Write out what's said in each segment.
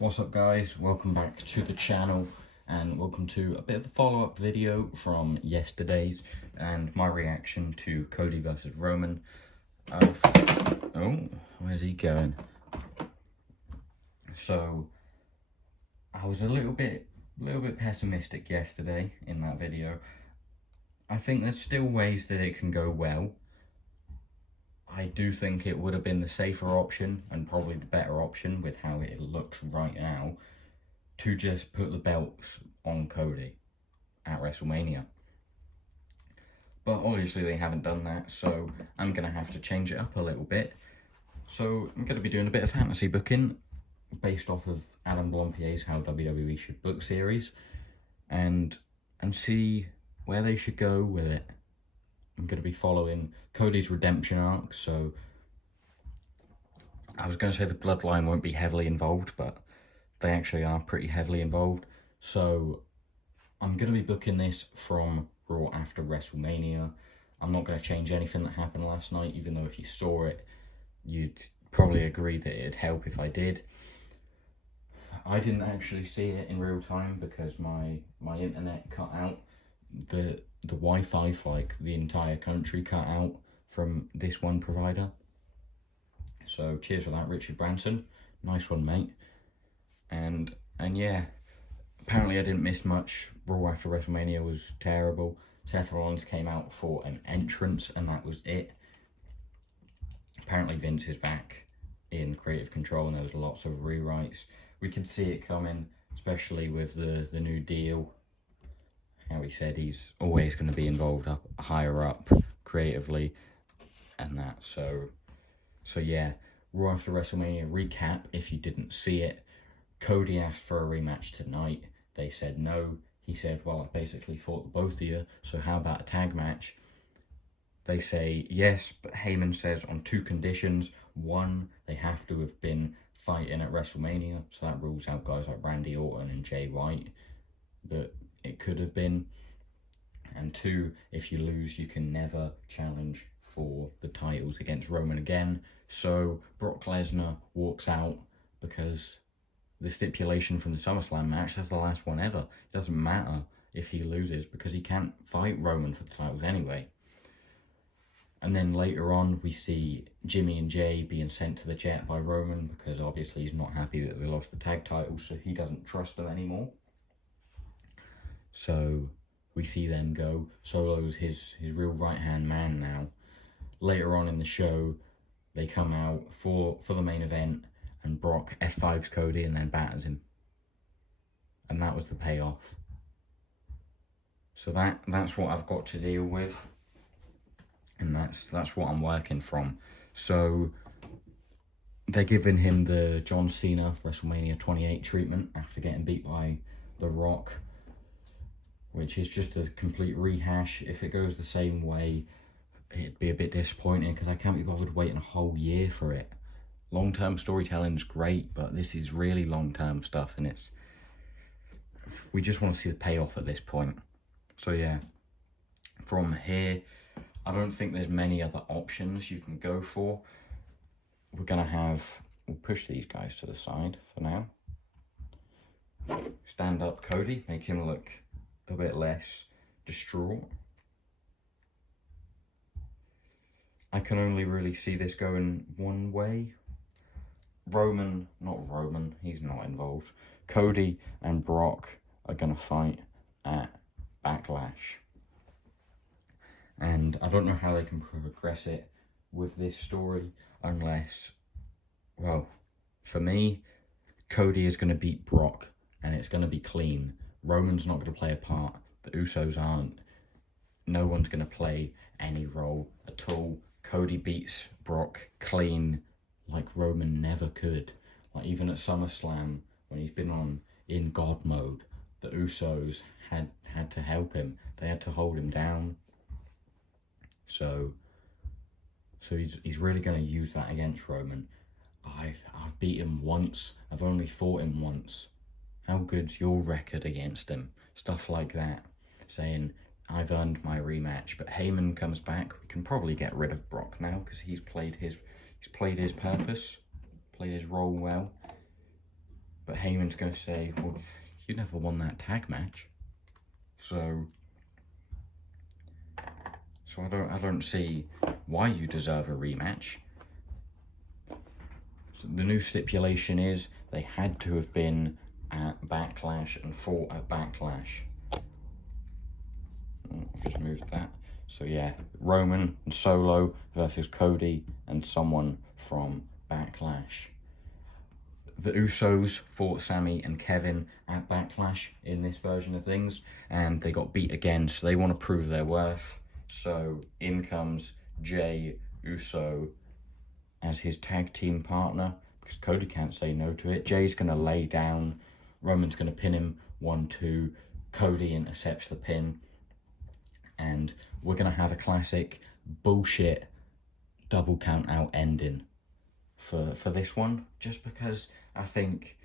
What's up guys, welcome back to the channel and welcome to a bit of a follow-up video from yesterday's and my reaction to Cody versus Roman. Oh, where's he going? So I was a little bit pessimistic yesterday in that video. I think there's still ways that it can go well. I do think it would have been the safer option and probably the better option with how it looks right now to just put the belts on Cody at Wrestlemania. But obviously they haven't done that, so I'm going to have to change it up a little bit. So I'm going to be doing a bit of fantasy booking based off of Adam Blompier's How WWE Should Book series and see where they should go with it. I'm going to be following Cody's redemption arc, so I was going to say the bloodline won't be heavily involved, but they actually are pretty heavily involved. So I'm going to be booking this from Raw after WrestleMania. I'm not going to change anything that happened last night, even though if you saw it, you'd probably agree that it'd help if I did. I didn't actually see it in real time because my internet cut out. The Wi-Fi for like the entire country cut out from this one provider. So cheers for that, Richard Branson. Nice one, mate. And yeah, apparently I didn't miss much. Raw after WrestleMania was terrible. Seth Rollins came out for an entrance and that was it. Apparently Vince is back in creative control and there was lots of rewrites. We could see it coming, especially with the new deal. How he said he's always going to be involved higher up creatively and that. So yeah, Raw after WrestleMania recap. If you didn't see it, Cody asked for a rematch tonight. They said no. He said, well, I basically fought both of you, so how about a tag match? They say yes, but Heyman says on two conditions. One, they have to have been fighting at WrestleMania, so that rules out guys like Randy Orton and Jay White that it could have been. And two, if you lose, you can never challenge for the titles against Roman again. So Brock Lesnar walks out because the stipulation from the SummerSlam match, that's the last one ever. It doesn't matter if he loses because he can't fight Roman for the titles anyway. And then later on, we see Jimmy and Jay being sent to the jet by Roman because obviously he's not happy that they lost the tag titles, so he doesn't trust them anymore. So we see them go. Solo's his real right-hand man now. Later on in the show, they come out for the main event and Brock F5s Cody and then batters him. And that was the payoff. So that's what I've got to deal with. And that's what I'm working from. So they're giving him the John Cena WrestleMania 28 treatment after getting beat by The Rock, which is just a complete rehash. If it goes the same way, it'd be a bit disappointing because I can't be bothered waiting a whole year for it. Long-term storytelling is great, but this is really long-term stuff, and we just want to see the payoff at this point. So yeah, from here, I don't think there's many other options you can go for. We'll push these guys to the side for now. Stand up Cody, make him look a bit less distraught. I can only really see this going one way. He's not involved. Cody and Brock are going to fight at Backlash. And I don't know how they can progress it with this story unless, well, for me, Cody is going to beat Brock and it's going to be clean. Roman's not going to play a part. The Usos aren't. No one's going to play any role at all. Cody beats Brock clean like Roman never could. Like even at SummerSlam, when he's been in God mode, the Usos had to help him. They had to hold him down. So he's really going to use that against Roman. I've beat him once. I've only fought him once. How good's your record against him? Stuff like that. Saying, I've earned my rematch. But Heyman comes back. We can probably get rid of Brock now because he's played his purpose, played his role well. But Heyman's going to say, well, you never won that tag match. So I don't see why you deserve a rematch. So the new stipulation is they had to have been at Backlash and fought at Backlash. I've just moved that. So yeah, Roman and Solo versus Cody and someone from Backlash. The Usos fought Sami and Kevin at Backlash in this version of things, and they got beat again, so they want to prove their worth. So in comes Jey Uso as his tag team partner, because Cody can't say no to it. Jay's going to lay down, Roman's going to pin him 1-2, Cody intercepts the pin, and we're going to have a classic bullshit double count out ending for this one, just because I think,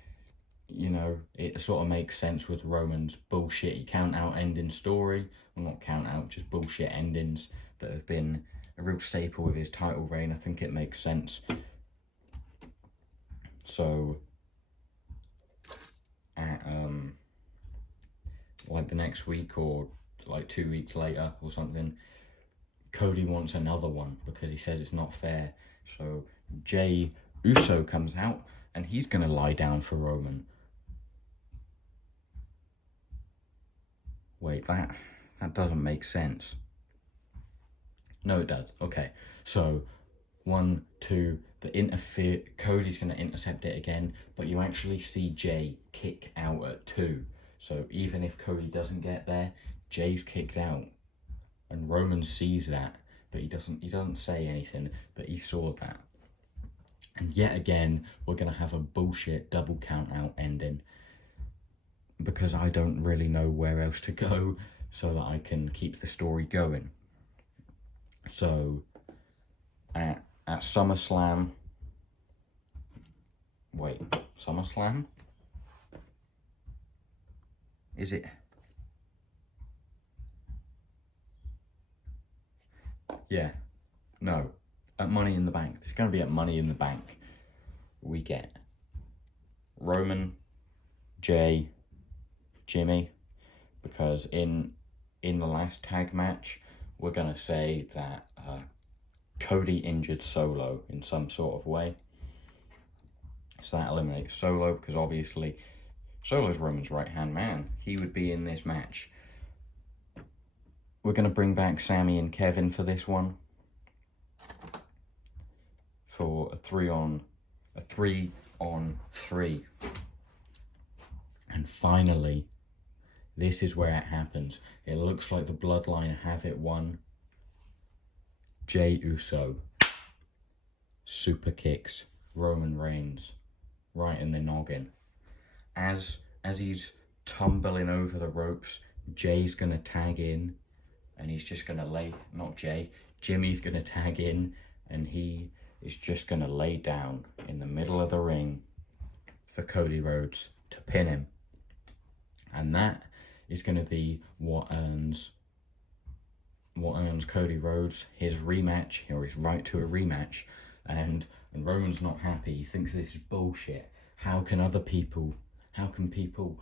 you know, it sort of makes sense with Roman's bullshitty count out ending story. Well, not count out, just bullshit endings that have been a real staple of his title reign. I think it makes sense. So at like the next week or like 2 weeks later or something, Cody wants another one because he says it's not fair. So Jey Uso comes out and he's going to lie down for Roman. Wait, that doesn't make sense. No, it does. Okay, so 1, 2, Cody's going to intercept it again, but you actually see Jey kick out at 2. So even if Cody doesn't get there, Jey's kicked out, and Roman sees that, but he doesn't say anything, but he saw that. And yet again, we're going to have a bullshit double count out ending, because I don't really know where else to go so that I can keep the story going. So at SummerSlam, SummerSlam? Is it? Yeah, no, at Money in the Bank. It's going to be at Money in the Bank. We get Roman, Jey, Jimmy, because in the last tag match, we're going to say that Cody injured Solo in some sort of way. So that eliminates Solo, because obviously Solo's Roman's right-hand man. He would be in this match. We're going to bring back Sami and Kevin for this one, for a 3-on-3. And finally, this is where it happens. It looks like the Bloodline have it won. Jey Uso super kicks Roman Reigns right in the noggin. As he's tumbling over the ropes, Jay's gonna tag in, and he's just gonna Jimmy's gonna tag in, and he is just gonna lay down in the middle of the ring for Cody Rhodes to pin him. And that is gonna be what earns Cody Rhodes his rematch, or his right to a rematch. And Roman's not happy. He thinks this is bullshit. How can people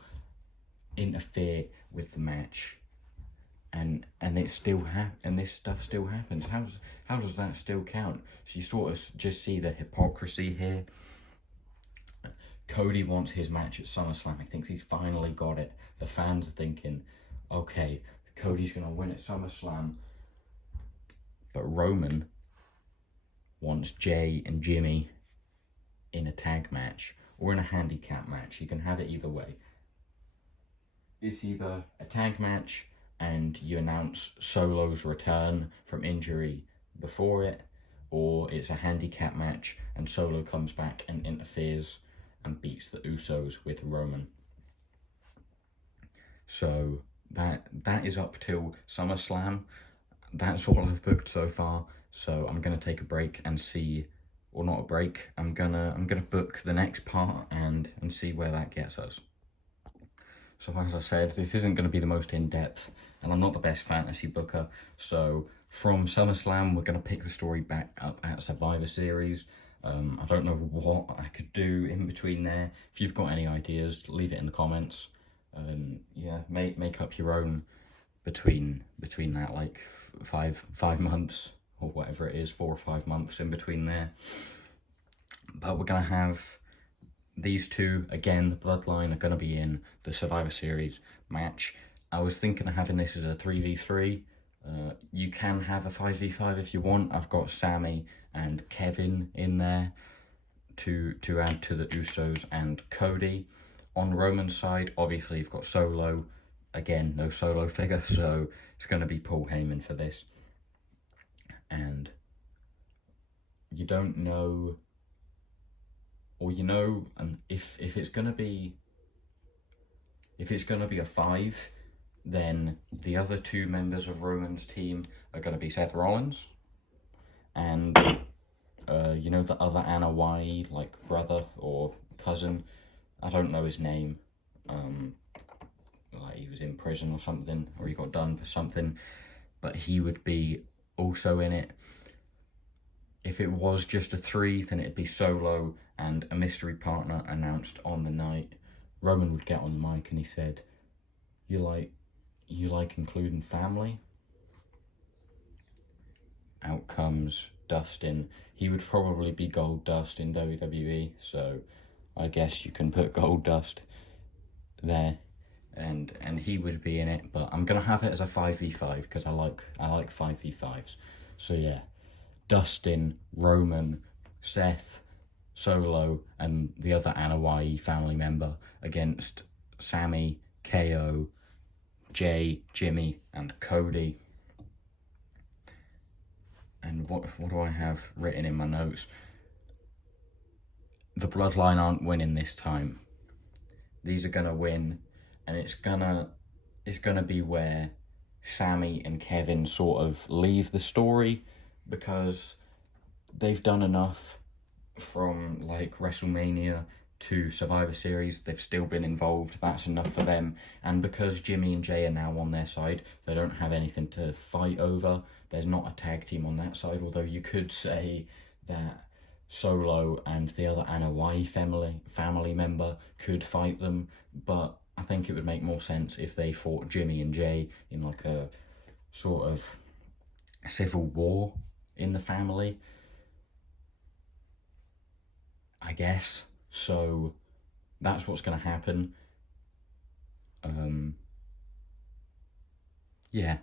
interfere with the match? And this stuff still happens. How does that still count? So you sort of just see the hypocrisy here. Cody wants his match at SummerSlam. He thinks he's finally got it. The fans are thinking, okay, Cody's gonna win at SummerSlam. But Roman wants Jey and Jimmy in a tag match or in a handicap match. You can have it either way. It's either a tag match and you announce Solo's return from injury before it, or it's a handicap match and Solo comes back and interferes and beats the Usos with Roman. So that is up till SummerSlam. That's all I've booked so far. So I'm gonna take a break and see, or not a break. I'm gonna book the next part and see where that gets us. So as I said, this isn't going to be the most in-depth, and I'm not the best fantasy booker. So from SummerSlam, we're going to pick the story back up at Survivor Series. I don't know what I could do in between there. If you've got any ideas, leave it in the comments. Yeah, make up your own between that, like five months or whatever it is, 4 or 5 months in between there. But we're gonna have these two again. The Bloodline are gonna be in the Survivor Series match. I was thinking of having this as a 3v3. You can have a 5v5 if you want. I've got Sammy and Kevin in there to add to the Usos and Cody. On Roman's side, obviously you've got Solo. Again, no Solo figure, so it's going to be Paul Heyman for this. And you don't know, or you know, and if it's going to be a 5, then the other 2 members of Roman's team are going to be Seth Rollins and you know, the other Anna Y, like brother or cousin, I don't know his name, like he was in prison or something, or he got done for something, but he would be also in it. If it was just a 3, then it'd be Solo and a mystery partner announced on the night. Roman would get on the mic and he said, you like including family? Out comes Dustin. He would probably be Gold Dust in WWE, so I guess you can put Gold Dust there, and he would be in it. But I'm gonna have it as a 5v5 because I like 5v5s. So yeah, Dustin, Roman, Seth, Solo, and the other Anoa'i family member against Sammy, KO, Jay, Jimmy, and Cody. And what do I have written in my notes? The Bloodline aren't winning this time. These are gonna win, and it's gonna be where Sammy and Kevin sort of leave the story, because they've done enough from like Wrestlemania to Survivor Series. They've still been involved. That's enough for them. And because Jimmy and Jay are now on their side, they don't have anything to fight over. There's not a tag team on that side, although you could say that Solo and the other Anoa'i family member could fight them, but I think it would make more sense if they fought Jimmy and Jay in like a sort of civil war in the family, I guess. So that's what's going to happen. Yeah,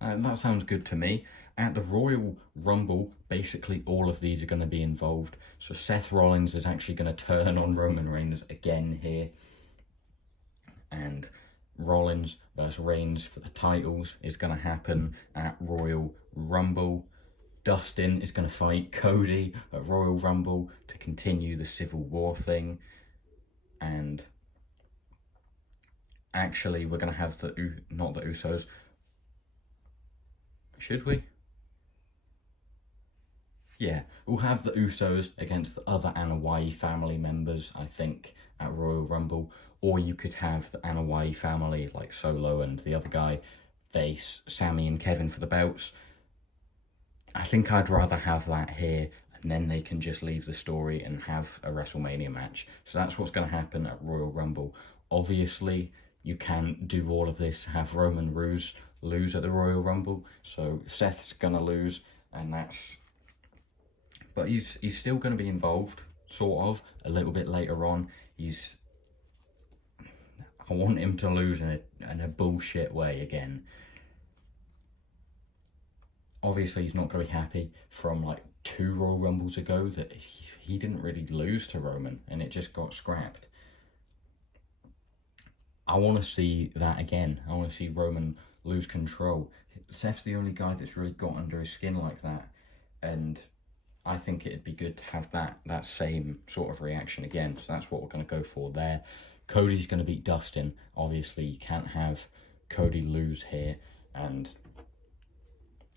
that sounds good to me. At the Royal Rumble, basically all of these are going to be involved. So Seth Rollins is actually going to turn on Roman Reigns again here. And Rollins versus Reigns for the titles is going to happen at Royal Rumble. Dustin is going to fight Cody at Royal Rumble to continue the Civil War thing. And actually, we're going to have not the Usos. Should we? Yeah, we'll have the Usos against the other Anoa'i family members, I think, at Royal Rumble. Or you could have the Anoa'i family, like Solo and the other guy, face Sammy and Kevin for the belts. I think I'd rather have that here, and then they can just leave the story and have a WrestleMania match. So that's what's going to happen at Royal Rumble. Obviously, you can do all of this, have Roman lose at the Royal Rumble. So Seth's going to lose, and that's... But he's still going to be involved, sort of, a little bit later on. I want him to lose in a bullshit way again. Obviously, he's not going to be happy from like 2 Royal Rumbles ago that he didn't really lose to Roman and it just got scrapped. I want to see that again. I want to see Roman lose control. Seth's the only guy that's really got under his skin like that, and I think it'd be good to have that same sort of reaction again. So that's what we're going to go for there. Cody's going to beat Dustin. Obviously, you can't have Cody lose here. And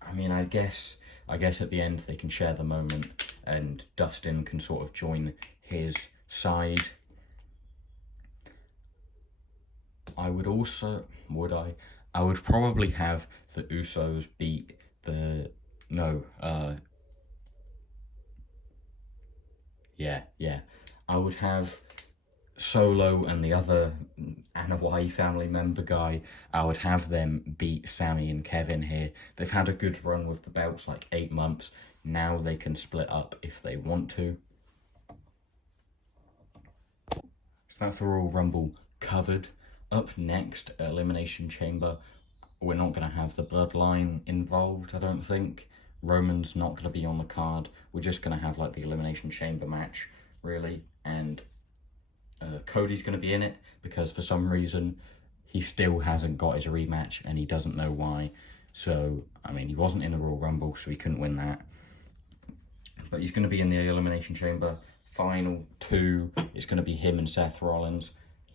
I mean, I guess at the end they can share the moment and Dustin can sort of join his side. I would also, I would probably have the Usos beat Yeah. I would have Solo and the other Anoa'i family member guy, I would have them beat Sammy and Kevin here. They've had a good run with the belts, like 8 months. Now they can split up if they want to. So that's the Royal Rumble covered. Up next, Elimination Chamber. We're not going to have the Bloodline involved, I don't think. Roman's not going to be on the card. We're just going to have like the Elimination Chamber match, really. And Cody's going to be in it because for some reason he still hasn't got his rematch and he doesn't know why. So, I mean, he wasn't in the Royal Rumble, so he couldn't win that. But he's going to be in the Elimination Chamber. Final 2, it's going to be him and Seth Rollins.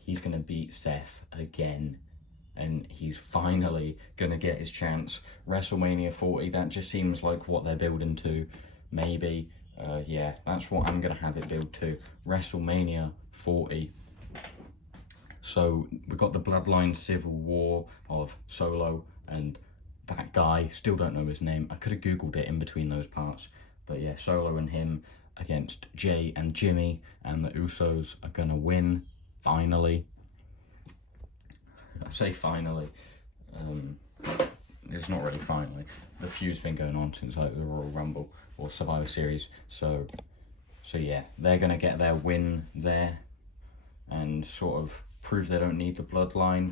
He's going to beat Seth again. And he's finally going to get his chance. WrestleMania 40, that just seems like what they're building to. Maybe. Yeah, that's what I'm going to have it build to. WrestleMania 40. So we've got the Bloodline Civil War of Solo and that guy. Still don't know his name. I could have Googled it in between those parts. But yeah, Solo and him against Jay and Jimmy. And the Usos are going to win, finally. I say finally. It's not really finally. The feud's been going on since like the Royal Rumble or Survivor Series. So yeah, they're going to get their win there and sort of prove they don't need the Bloodline.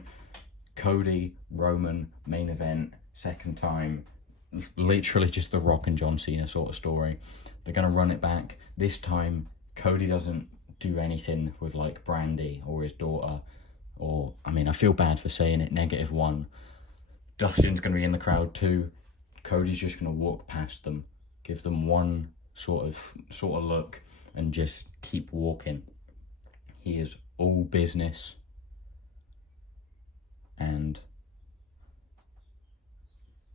Cody, Roman, main event, second time. Literally just The Rock and John Cena sort of story. They're going to run it back. This time, Cody doesn't do anything with like Brandy or his daughter. Or, I mean, I feel bad for saying it, -1. Dustin's going to be in the crowd too. Cody's just going to walk past them, give them one sort of look, and just keep walking. He is all business. And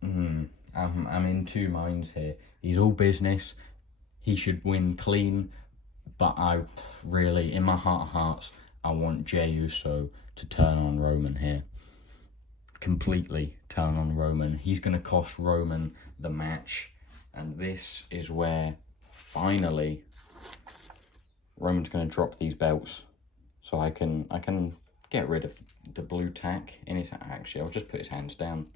I'm in two minds here. He's all business. He should win clean. But I really, in my heart of hearts, I want Jey Uso to turn on Roman here. Completely turn on Roman. He's going to cost Roman the match. And this is where, finally, Roman's going to drop these belts. So I can get rid of the blue tack in his... Actually, I'll just put his hands down.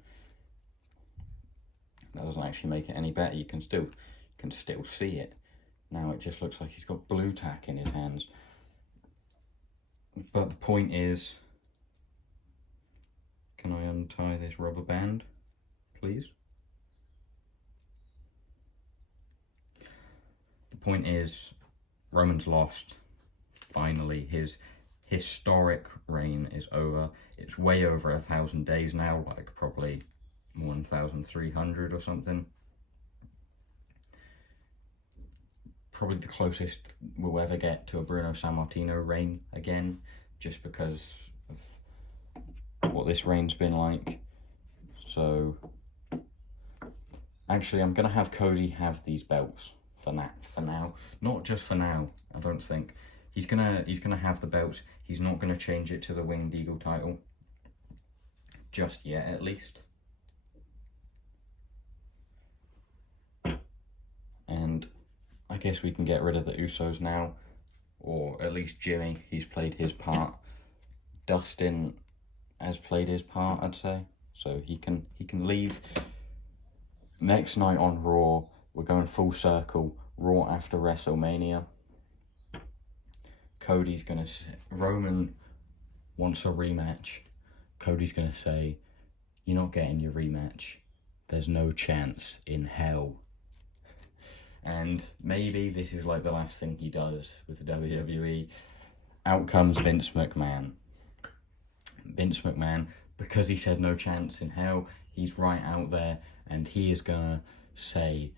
That doesn't actually make it any better. You can still see it. Now it just looks like he's got blue tack in his hands. But the point is, can I untie this rubber band, please? The point is, Roman's lost. Finally, his historic reign is over. It's way over 1,000 days now, like probably 1,300 or something. Probably the closest we'll ever get to a Bruno Sammartino reign again, just because of what this reign's been like. So, actually, I'm gonna have Cody have these belts for now. Not just for now, I don't think. He's gonna have the belts. He's not gonna change it to the Winged Eagle title. Just yet, at least. And I guess we can get rid of the Usos now, or at least Jimmy. He's played his part. Dustin has played his part, I'd say, so he can leave. Next night on Raw, we're going full circle. Raw after WrestleMania. Roman wants a rematch. Cody's gonna say, "You're not getting your rematch. There's no chance in hell." And maybe this is like the last thing he does with the WWE. Out comes Vince McMahon. Vince McMahon, because he said no chance in hell, he's right out there, and he is gonna say,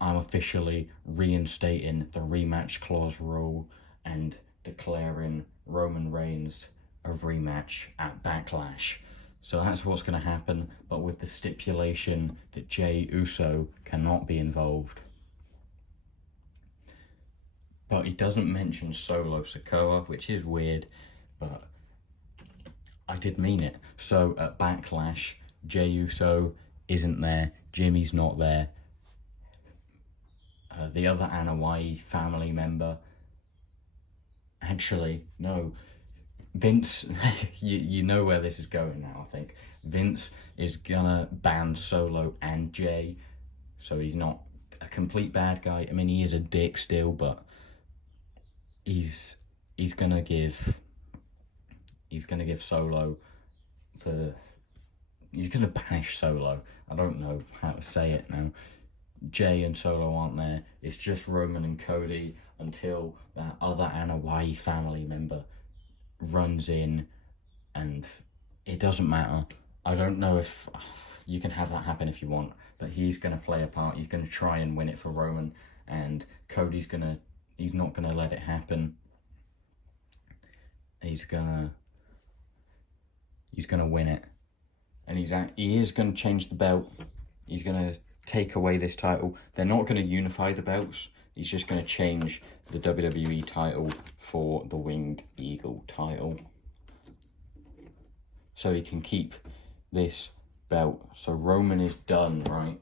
"I'm officially reinstating the rematch clause rule and declaring Roman Reigns a rematch at Backlash." So that's what's going to happen, but with the stipulation that Jey Uso cannot be involved. But he doesn't mention Solo Sikoa, which is weird, but I did mean it. So at Backlash, Jey Uso isn't there, Jimmy's not there. The other Anoa'i family member Actually, no. Vince, you know where this is going now, I think. Vince is gonna ban Solo and Jay, so he's not a complete bad guy. I mean, he is a dick still, but he's gonna give Solo he's gonna banish Solo. I don't know how to say it now. Jay and Solo aren't there. It's just Roman and Cody until that other Anoa'i family member runs in, and it doesn't matter. I don't know if you can have that happen if you want, but he's going to play a part. He's going to try and win it for Roman, and he's not going to let it happen. He's going to win it, and he is going to change the belt. He's going to take away this title. They're not going to unify the belts. He's just going to change the WWE title for the Winged Eagle title, so he can keep this belt. So Roman is done, right?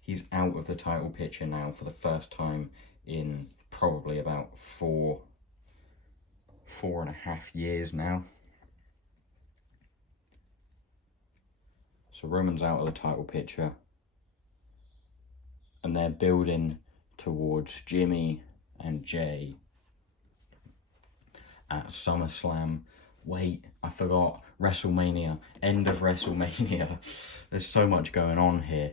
He's out of the title picture now for the first time in probably about 4.5 years now. So Roman's out of the title picture, and they're building towards Jimmy and Jay at SummerSlam. Wait, I forgot. Wrestlemania. End of Wrestlemania. There's so much going on here.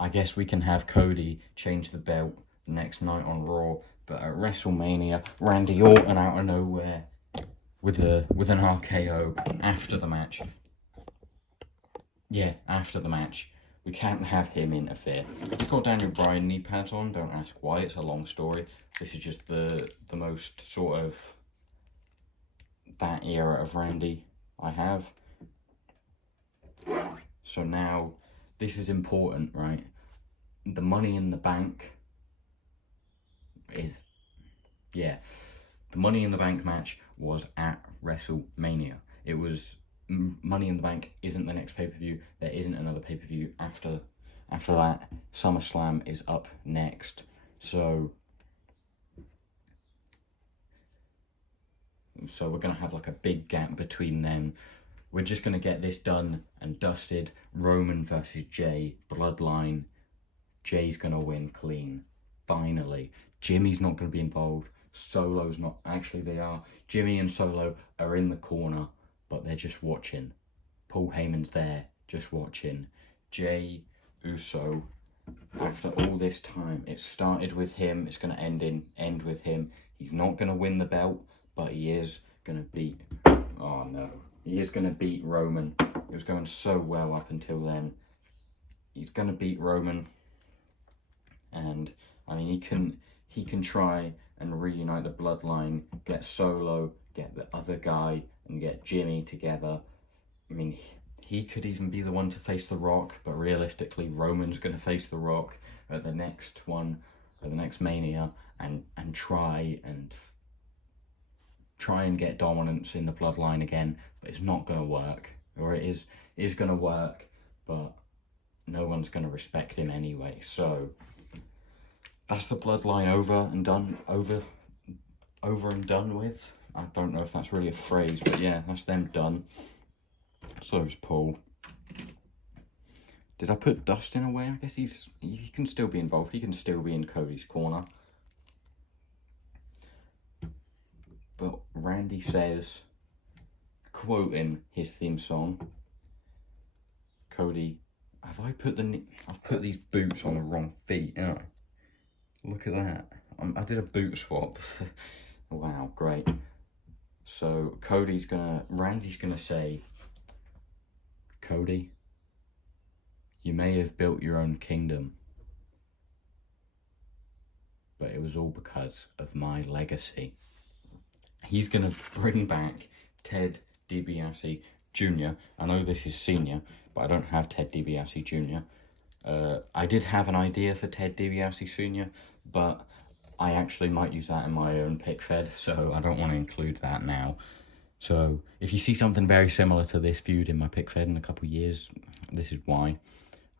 I guess we can have Cody change the belt the next night on Raw, but at WrestleMania, Randy Orton out of nowhere with an RKO after the match. Yeah, after the match. We can't have him interfere. He's got Daniel Bryan knee pads on. Don't ask why. It's a long story. This is just the most sort of that era of Randy I have. So now, this is important, right? The Money in the Bank the Money in the Bank match was at WrestleMania. It was Money in the Bank isn't the next pay-per-view. There isn't another pay-per-view after that. SummerSlam is up next. So we're going to have like a big gap between them. We're just going to get this done and dusted. Roman versus Jay, Bloodline. Jay's going to win clean. Finally. Jimmy's not going to be involved. Solo's not. Actually, they are. Jimmy and Solo are in the corner, but they're just watching. Paul Heyman's there, just watching. Jay Uso, after all this time, it started with him. It's going to end with him. He's not going to win the belt, but he is going to beat... Oh, no. He is going to beat Roman. It was going so well up until then. He's going to beat Roman. And, I mean, he can try and reunite the Bloodline, get Solo, get the other guy, and get Jimmy together. I mean, he could even be the one to face The Rock, but realistically, Roman's going to face The Rock at the next one, at the next Mania, and try and get dominance in the Bloodline again, but it's not going to work. Or it is going to work, but no one's going to respect him anyway. So that's the Bloodline over and done with. I don't know if that's really a phrase, but yeah, that's them done. So's Paul. Did I put Dustin away? I guess he can still be involved. He can still be in Cody's corner. But Randy says, quoting his theme song, Cody, I've put these boots on the wrong feet, haven't I? Look at that. I did a boot swap. Wow, great. So Randy's gonna say, Cody, you may have built your own kingdom, but it was all because of my legacy. He's gonna bring back Ted DiBiase Jr. I know this is senior, but I don't have Ted DiBiase Jr. I did have an idea for Ted DiBiase Sr., but I actually might use that in my own PIC-FED, so I don't want to include that now. So if you see something very similar to this feud in my PIC-FED in a couple of years, this is why.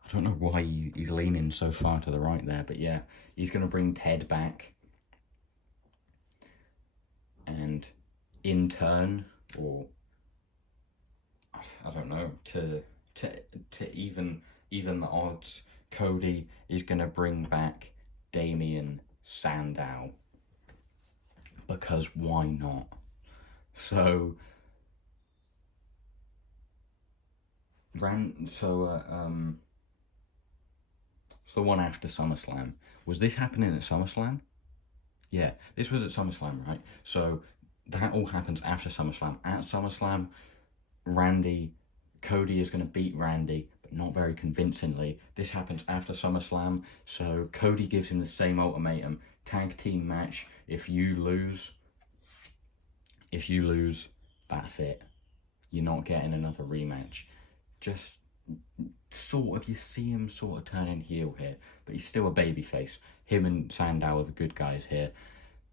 I don't know why he's leaning so far to the right there, but yeah, he's going to bring Ted back. in turn, or I don't know, to even the odds, Cody is going to bring back Damien Sandow, because why not? So so the one after SummerSlam, was this happening at SummerSlam? Yeah, this was at SummerSlam, right? So that all happens after SummerSlam. At SummerSlam, Cody is going to beat Randy, but not very convincingly. This happens after SummerSlam, so Cody gives him the same ultimatum: tag team match. If you lose, that's it. You're not getting another rematch. Just sort of, you see him sort of turning heel here, but he's still a babyface. Him and Sandow are the good guys here,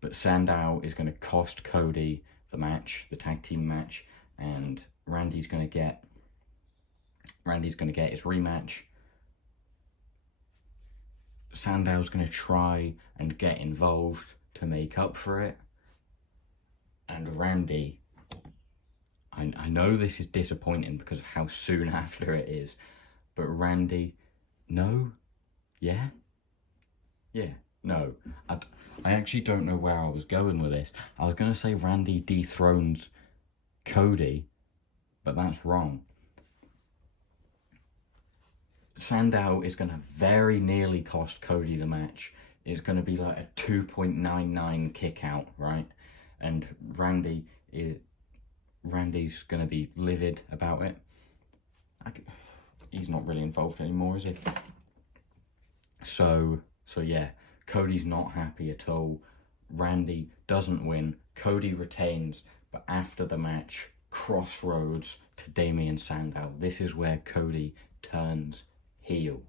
but Sandow is going to cost Cody the match, the tag team match, and Randy's going to get his rematch. Sandow's going to try and get involved to make up for it, and Randy, I know this is disappointing because of how soon after it is, but Randy, no, yeah, no. I actually don't know where I was going with this. I was going to say Randy dethrones Cody, but that's wrong. Sandow is going to very nearly cost Cody the match. It's going to be like a 2.99 kick out, right? And Randy's going to be livid about it. He's not really involved anymore, is he? So yeah, Cody's not happy at all. Randy doesn't win. Cody retains, but after the match, crossroads to Damien Sandow. This is where Cody turns heel.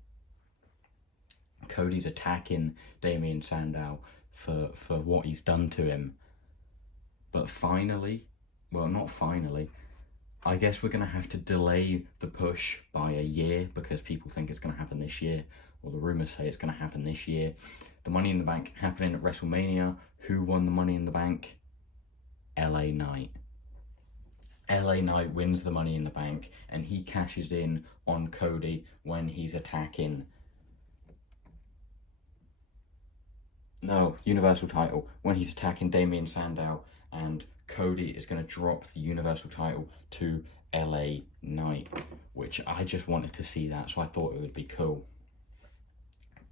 Cody's attacking Damien Sandow for what he's done to him. But finally, well, not finally, I guess we're going to have to delay the push by a year because people think it's going to happen this year, or the rumours say it's going to happen this year. The Money in the Bank happening at WrestleMania. Who won the Money in the Bank? LA Knight. LA Knight wins the Money in the Bank, and he cashes in on Cody when he's attacking... No, Universal title. When he's attacking Damien Sandow, and Cody is going to drop the Universal title to LA Knight, which I just wanted to see that, so I thought it would be cool.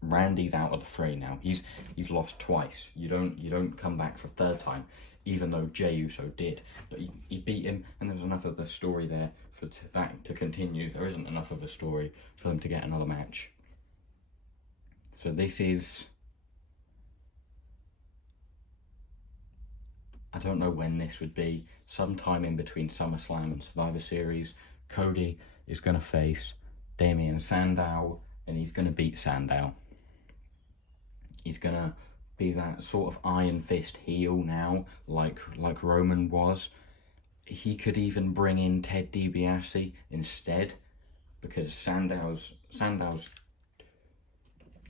Randy's out of the fray now. He's lost twice. You don't come back for a third time, even though Jey Uso did. But he beat him, and there's enough of the story there for that to continue. There isn't enough of a story for them to get another match. So this is... I don't know when this would be. Sometime in between SummerSlam and Survivor Series. Cody is going to face Damien Sandow, and he's going to beat Sandow. He's going to be that sort of Iron Fist heel now, like Roman was. He could even bring in Ted DiBiase instead, because Sandow's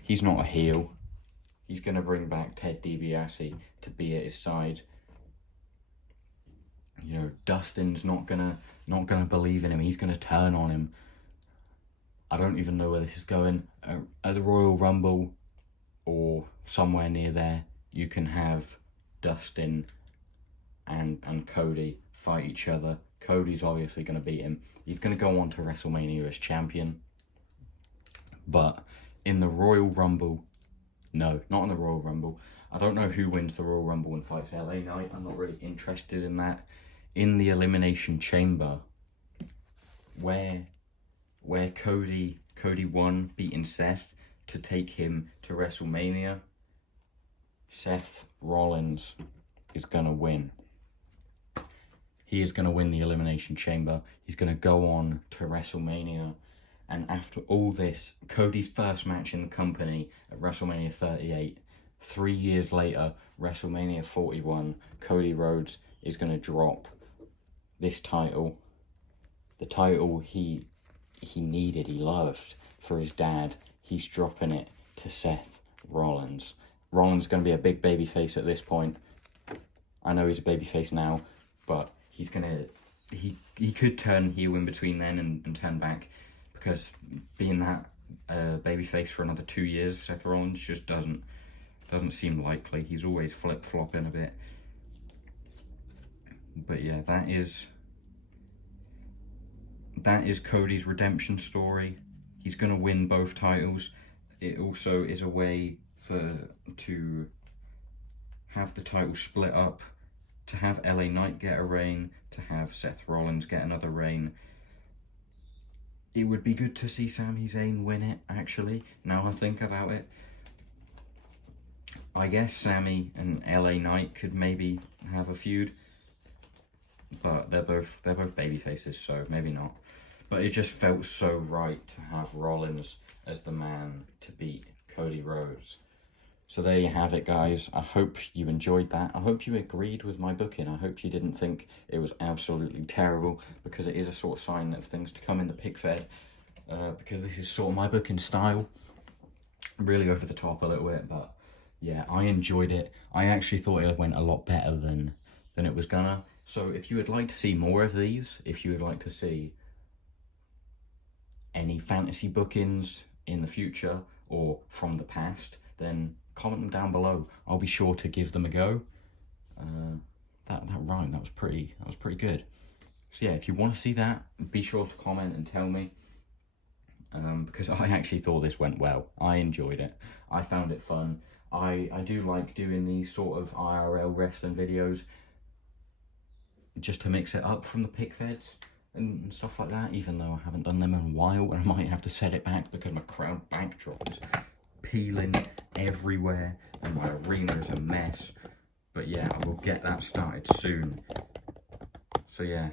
he's not a heel. He's going to bring back Ted DiBiase to be at his side. You know, Dustin's not gonna believe in him. He's gonna turn on him. I don't even know where this is going. At the Royal Rumble or somewhere near there, you can have Dustin and Cody fight each other. Cody's obviously going to beat him. He's going to go on to WrestleMania as champion. But in the Royal Rumble, no, not in the Royal Rumble. I don't know who wins the Royal Rumble and fights LA Knight. I'm not really interested in that. In the Elimination Chamber, where Cody won, beating Seth to take him to WrestleMania, Seth Rollins is going to win. He is going to win the Elimination Chamber. He's going to go on to WrestleMania. And after all this, Cody's first match in the company at WrestleMania 38. 3 years later, WrestleMania 41, Cody Rhodes is going to drop this title. The title he needed, he loved for his dad. He's dropping it to Seth Rollins. Rollins is going to be a big babyface at this point. I know he's a babyface now, but he could turn heel in between then and turn back, because being that babyface for another 2 years, Seth Rollins just doesn't seem likely. He's always flip-flopping a bit. But yeah, that is Cody's redemption story. He's gonna win both titles. It also is a way to have the title split up, to have LA Knight get a reign, to have Seth Rollins get another reign. It would be good to see Sami Zayn win it, actually, now I think about it. I guess Sami and LA Knight could maybe have a feud, but they're both baby faces, so maybe not. But it just felt so right to have Rollins as the man to beat Cody Rhodes. So there you have it, guys. I hope you enjoyed that. I hope you agreed with my booking. I hope you didn't think it was absolutely terrible, because it is a sort of sign of things to come in the PIC-FED, because this is sort of my booking style. Really over the top a little bit, but yeah, I enjoyed it. I actually thought it went a lot better than it was gonna. So if you would like to see more of these, if you would like to see any fantasy bookings in the future or from the past, then comment them down below. I'll be sure to give them a go. That rhyme, that was pretty good. So yeah, if you want to see that, be sure to comment and tell me, because I actually thought this went well. I enjoyed it. I found it fun. I do like doing these sort of IRL wrestling videos, just to mix it up from the PIC-FEDs and stuff like that, even though I haven't done them in a while, and I might have to set it back because my crowd backdrop is peeling everywhere and my arena is a mess. But yeah, I will get that started soon. So yeah,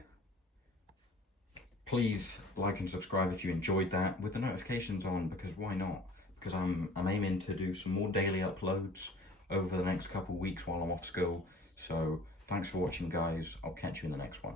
please like and subscribe if you enjoyed that, with the notifications on, because why not? Because I'm aiming to do some more daily uploads over the next couple of weeks while I'm off school. So thanks for watching, guys. I'll catch you in the next one.